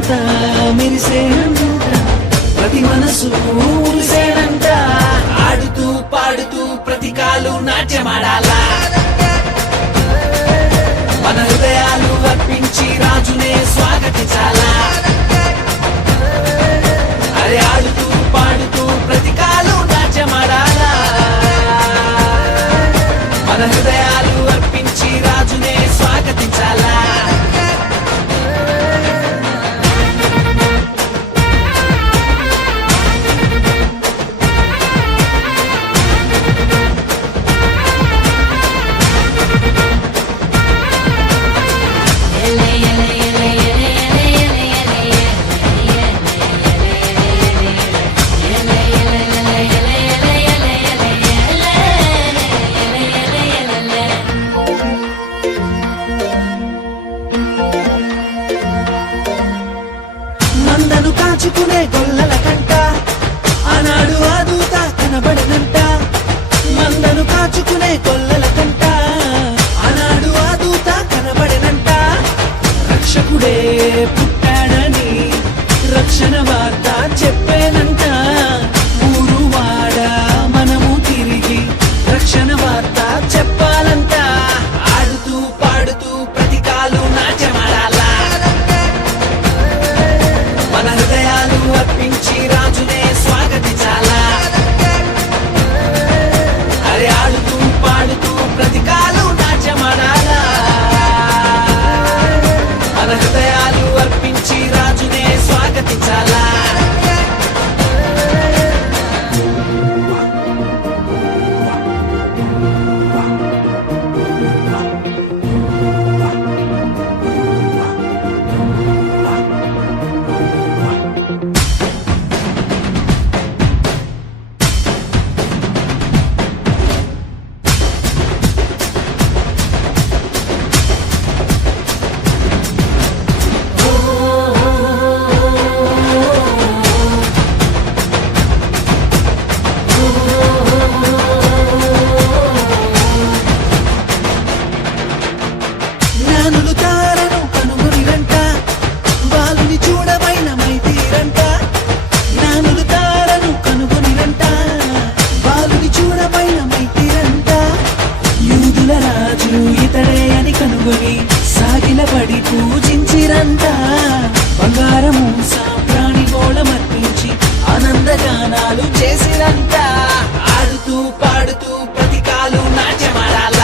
అంతా మెరిసేనంట, ప్రతి మనసు ఊరిసేనంట. ఆడుతూ పాడుతూ ప్రతి కాలు నాట్యమాడాలా, మన హృదయాలు అర్పించి రాజునే స్వాగతించాలా. అరే ఆడుతూ పాడుతూ ప్రతి కాలు నాట్యమాడాలా, మన హృదయాలు అర్పించి రాజునే స్వాగతించాలా. మందను కాచుకునే గొల్లల కంట ఆనాడు ఆ దూత కనబడనంట. మందను కాచుకునే గొల్లల కంట ఆనాడు ఆ దూత కనబడనంట. రక్షకుడే పుట్టాడని రక్షణ వార్త చెప్పేనంట. ఊరు వాడ మనము తిరిగి రక్షణ వార్త చెప్పాలంట. ఆడుతూ పాడుతూ ప్రతి కాలు నాట్యమాడాలా, మన హృదయాలు అర్పించి రాజునే స్వాగతించాలా. అరే ఆడుతూ పాడుతూ ప్రతి కాలు నాట్యమాడాలా, మన హృదయాలు అర్పించి రాజునే స్వాగతించాలా. జ్ఞానులు తారను కనుగొనిరంట, బాలుని చూడబైన మైతీరంట. జ్ఞానులు తారను కనుగొనిరంట, బాలుని చూడబైన మైతీరంట. యూదుల రాజు ఇతడే అని కనుగొని సాగిలపడి పూజించిరంట. బంగారము సాంబ్రాణి గోళమర్పించి ఆనందగానాలు చేసిరంట. ఆడుతూ పాడుతూ ప్రతి కాలు నాట్యమాడాలా,